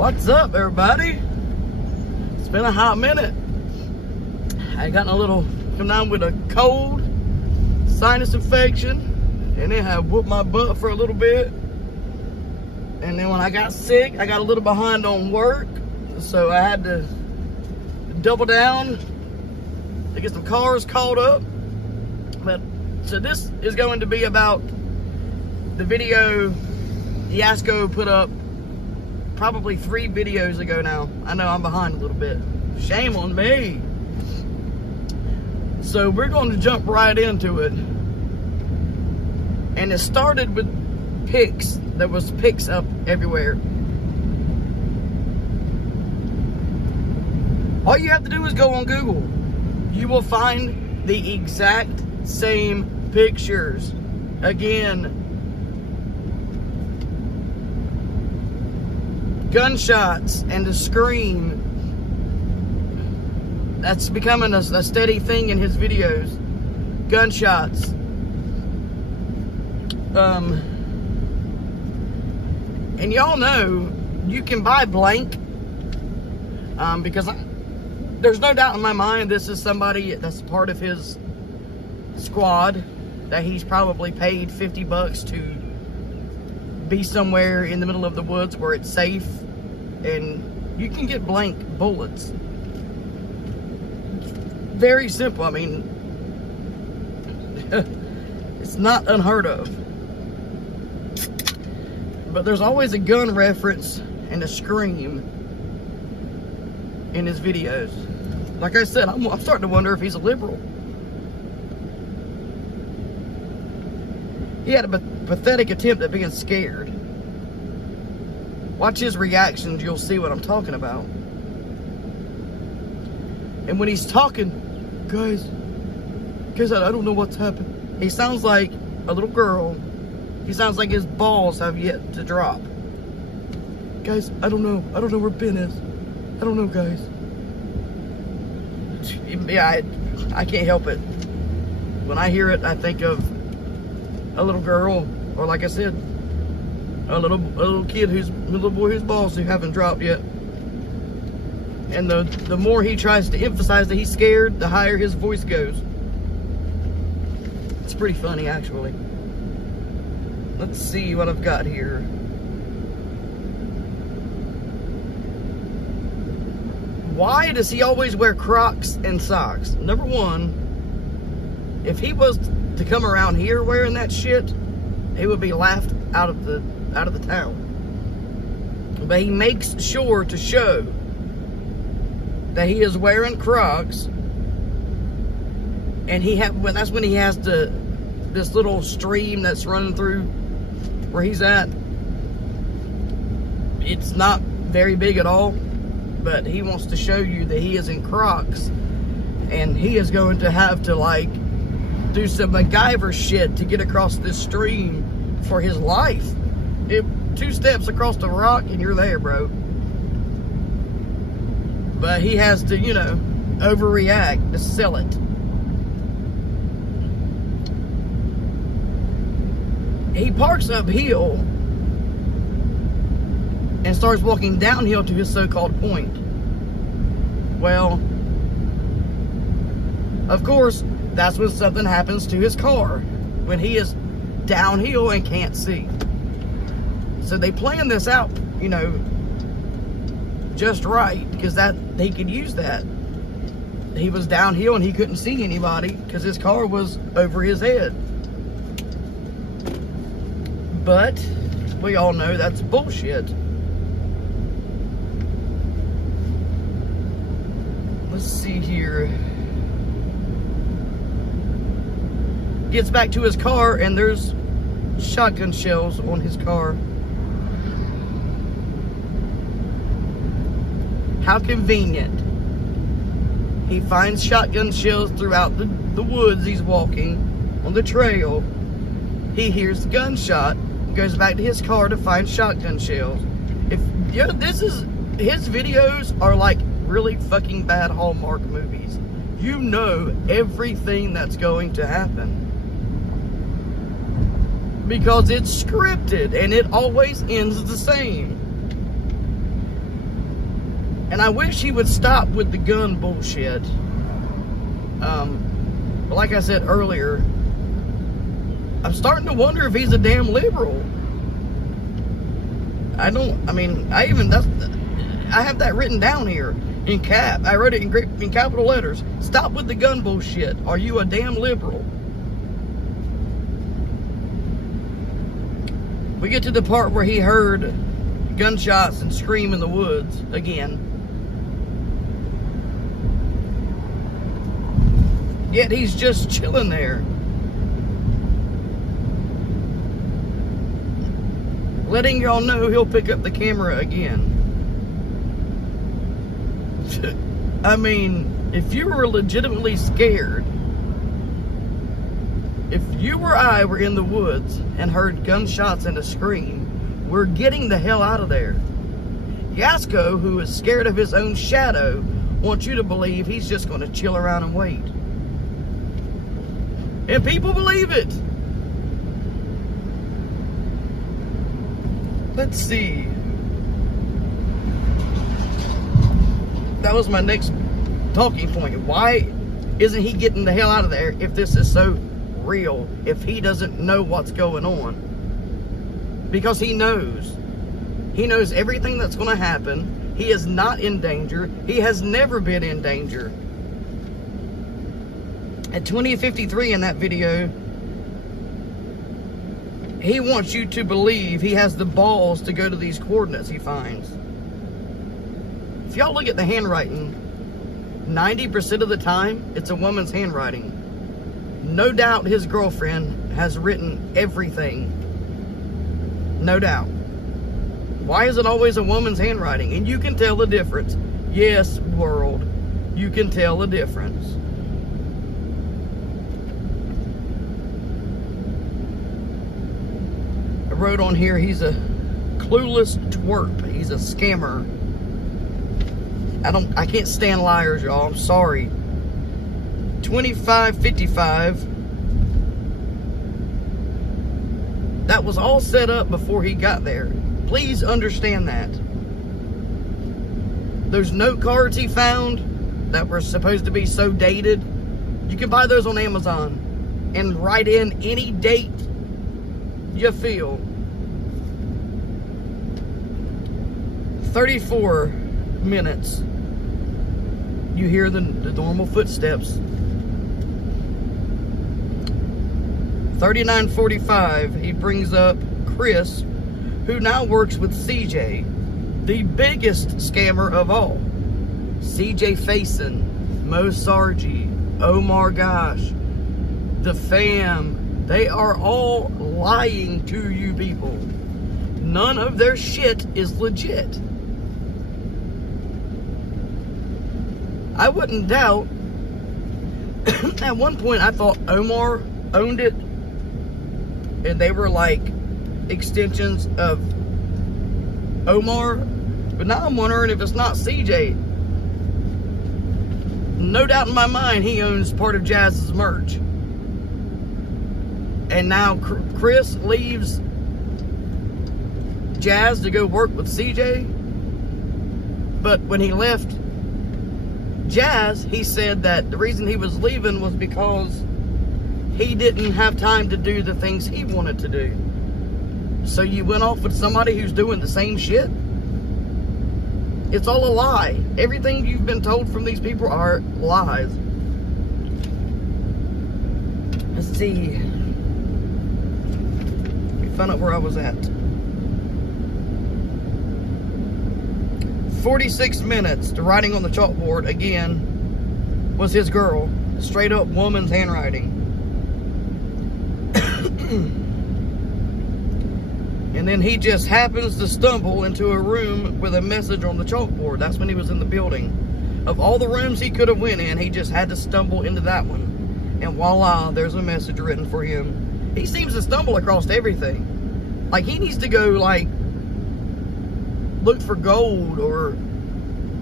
What's up, everybody? It's been a hot minute. I got come down with a cold, sinus infection, and it had whooped my butt for a little bit. And then when I got sick, I got a little behind on work, so I had to double down to get some cars caught up. But so this is going to be about the video Jasko put up probably 3 videos ago now. I know I'm behind a little bit. Shame on me. So we're going to jump right into it. And it started with pics. There was pics up everywhere. All you have to do is go on Google. You will find the exact same pictures. Again, gunshots and the scream. That's becoming a steady thing in his videos. Gunshots. And y'all know you can buy blank, because there's no doubt in my mind this is somebody that's part of his squad that he's probably paid $50 to be somewhere in the middle of the woods where it's safe, and you can get blank bullets. Very simple. I mean, it's not unheard of. But there's always a gun reference and a scream in his videos. Like I said, I'm starting to wonder if he's a liberal. He had a pathetic attempt at being scared. Watch his reactions, you'll see what I'm talking about. And when he's talking, guys, I don't know what's happened. He sounds like a little girl. He sounds like his balls have yet to drop. Guys, I don't know. I don't know where Ben is. I don't know, guys. Yeah, I can't help it. When I hear it, I think of a little girl, or like I said, a little boy whose balls haven't dropped yet. And the more he tries to emphasize that he's scared, the higher his voice goes. It's pretty funny, actually. Let's see what I've got here. Why does he always wear Crocs and socks? Number one, if he was to come around here wearing that shit, he would be laughed out of the town. But he makes sure to show that he is wearing Crocs, and that's when he has this little stream that's running through where he's at. It's not very big at all, but he wants to show you that he is in Crocs, and he is going to have to like do some MacGyver shit to get across this stream for his life. 2 steps across the rock and you're there, bro. But he has to, you know, overreact to sell it. He parks uphill and starts walking downhill to his so-called point. Well, of course, that's when something happens to his car, when he is downhill and can't see. So they planned this out, you know, just right, because he could use that. He was downhill and he couldn't see anybody because his car was over his head. But we all know that's bullshit. Let's see here. Gets back to his car and there's shotgun shells on his car. How convenient. He finds shotgun shells throughout the woods he's walking on the trail. He hears the gunshot, goes back to his car to find shotgun shells. His videos are like really fucking bad Hallmark movies. You know everything that's going to happen, because it's scripted and it always ends the same. And I wish he would stop with the gun bullshit. But like I said earlier, I'm starting to wonder if he's a damn liberal. I have that written down here in cap. I wrote it in capital letters. Stop with the gun bullshit. Are you a damn liberal? We get to the part where he heard gunshots and scream in the woods again. Yet he's just chilling there, letting y'all know he'll pick up the camera again. I mean, if you were legitimately scared, if you or I were in the woods and heard gunshots and a scream, we're getting the hell out of there. Jasko, who is scared of his own shadow, wants you to believe he's just going to chill around and wait. And people believe it. Let's see. That was my next talking point. Why isn't he getting the hell out of there if this is so real? If he doesn't know what's going on? Because he knows. He knows everything that's going to happen. He is not in danger. He has never been in danger. At 20:53 in that video, he wants you to believe he has the balls to go to these coordinates he finds. If y'all look at the handwriting, 90% of the time, it's a woman's handwriting. No doubt his girlfriend has written everything. No doubt. Why is it always a woman's handwriting? And you can tell the difference. Yes, world, you can tell the difference. I wrote on here, he's a clueless twerp. He's a scammer. I can't stand liars, y'all. I'm sorry. 25:55. That was all set up before he got there. Please understand that. Those note cards he found that were supposed to be so dated, you can buy those on Amazon and write in any date you feel. 34 minutes. You hear the normal footsteps. 39:45, he brings up Chris, who now works with CJ, the biggest scammer of all. CJ Faison, Mo Sargi, Omar Gosh, the fam, they are all lying to you people. None of their shit is legit. I wouldn't doubt, at one point I thought Omar owned it, and they were like extensions of Omar, but now I'm wondering if it's not CJ. No doubt in my mind he owns part of Jazz's merch. And now Chris leaves Jazz to go work with CJ, but when he left Jazz, he said that the reason he was leaving was because he didn't have time to do the things he wanted to do. So you went off with somebody who's doing the same shit? It's all a lie. Everything you've been told from these people are lies. Let's see. Let me find out where I was at. 46 minutes to writing on the chalkboard again was his girl. Straight up woman's handwriting. And then he just happens to stumble into a room with a message on the chalkboard. That's when he was in the building. Of all the rooms he could have went in, he just had to stumble into that one. And voila, there's a message written for him. He seems to stumble across everything. Like he needs to go like look for gold or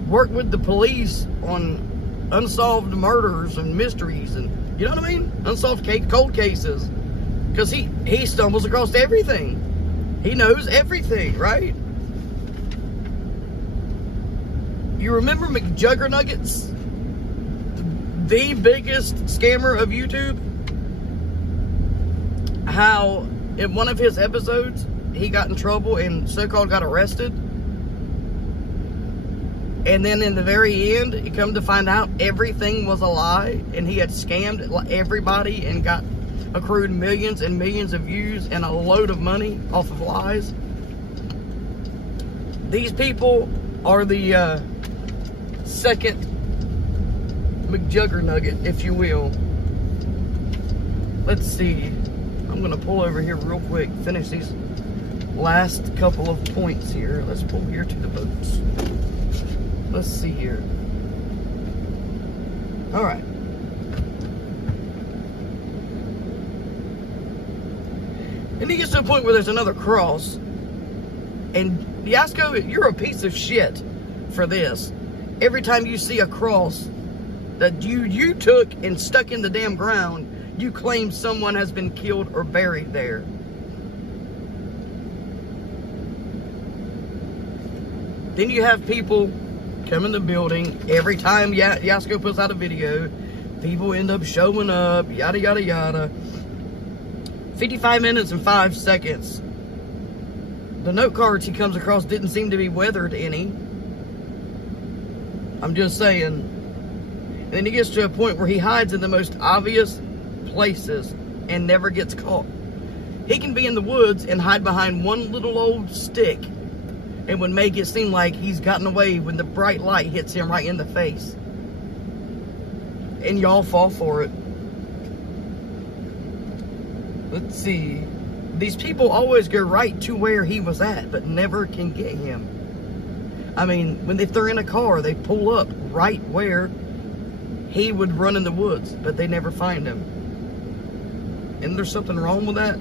work with the police on unsolved murders and mysteries, and you know what I mean? Unsolved cold cases. Because he stumbles across everything. He knows everything, right? You remember McJuggernuggets? The biggest scammer of YouTube? How in one of his episodes, he got in trouble and so-called got arrested. And then in the very end, he come to find out everything was a lie. And he had scammed everybody and got accrued millions and millions of views and a load of money off of lies. These people are the second McJuggerNugget, if you will. Let's see. I'm going to pull over here real quick, finish these last couple of points here. Let's pull here to the boats. Let's see here. All right. And he gets to a point where there's another cross. And Jasko, you're a piece of shit for this. Every time you see a cross that you took and stuck in the damn ground, you claim someone has been killed or buried there. Then you have people come in the building. Every time Jasko puts out a video, people end up showing up, yada, yada, yada. 55 minutes and 5 seconds. The note cards he comes across didn't seem to be weathered any. I'm just saying. And then he gets to a point where he hides in the most obvious places and never gets caught. He can be in the woods and hide behind one little old stick and would make it seem like he's gotten away when the bright light hits him right in the face. And y'all fall for it. Let's see. These people always go right to where he was at, but never can get him. I mean, if they're in a car, they pull up right where he would run in the woods, but they never find him. And there's something wrong with that.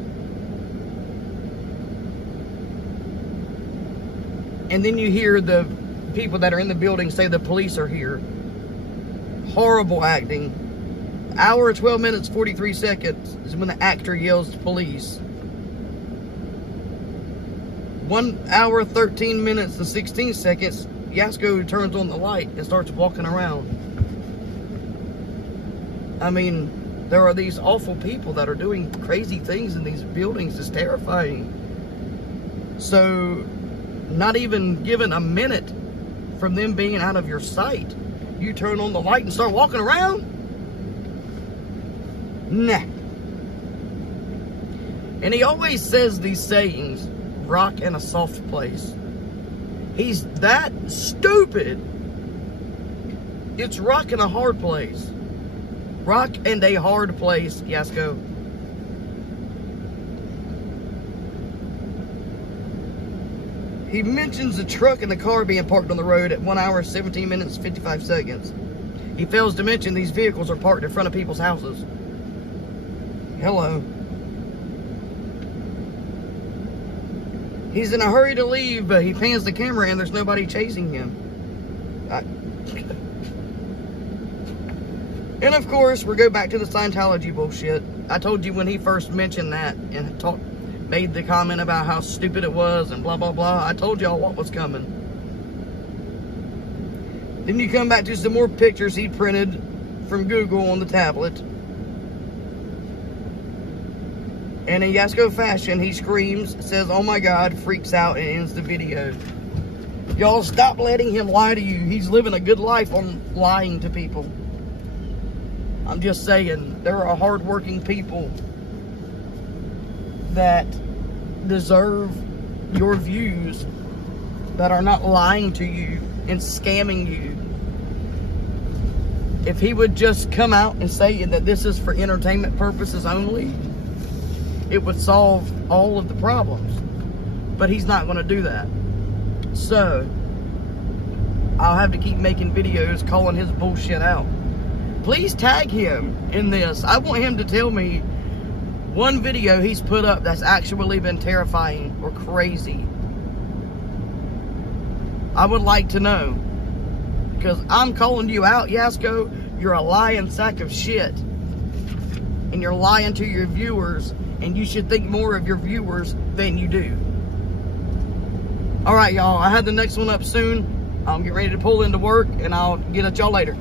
And then you hear the people that are in the building say the police are here. Horrible acting. Hour, 12 minutes, 43 seconds is when the actor yells police. 1 hour, 13 minutes, and 16 seconds, Jasko turns on the light and starts walking around. I mean, there are these awful people that are doing crazy things in these buildings. It's terrifying. So, not even given a minute from them being out of your sight, you turn on the light and start walking around? Nah. And he always says these sayings, rock in a soft place. He's that stupid. It's rock in a hard place. Rock and a hard place, Jasko. He mentions the truck and the car being parked on the road at 1 hour, 17 minutes, 55 seconds. He fails to mention these vehicles are parked in front of people's houses. Hello. He's in a hurry to leave, but he pans the camera and there's nobody chasing him. And of course, we go back to the Scientology bullshit. I told you when he first mentioned that and made the comment about how stupid it was and blah, blah, blah. I told y'all what was coming. Then you come back to some more pictures he printed from Google on the tablet. And in Jasko fashion, he screams, says, "Oh my God," freaks out, and ends the video. Y'all stop letting him lie to you. He's living a good life on lying to people. I'm just saying, there are hardworking people that deserve your views that are not lying to you and scamming you. If he would just come out and say that this is for entertainment purposes only, it would solve all of the problems. But he's not going to do that. So, I'll have to keep making videos calling his bullshit out. Please tag him in this. I want him to tell me one video he's put up that's actually been terrifying or crazy. I would like to know. Because I'm calling you out, Jasko. You're a lying sack of shit. And you're lying to your viewers. And you should think more of your viewers than you do. Alright, y'all. I have the next one up soon. I'm getting ready to pull into work, and I'll get at y'all later.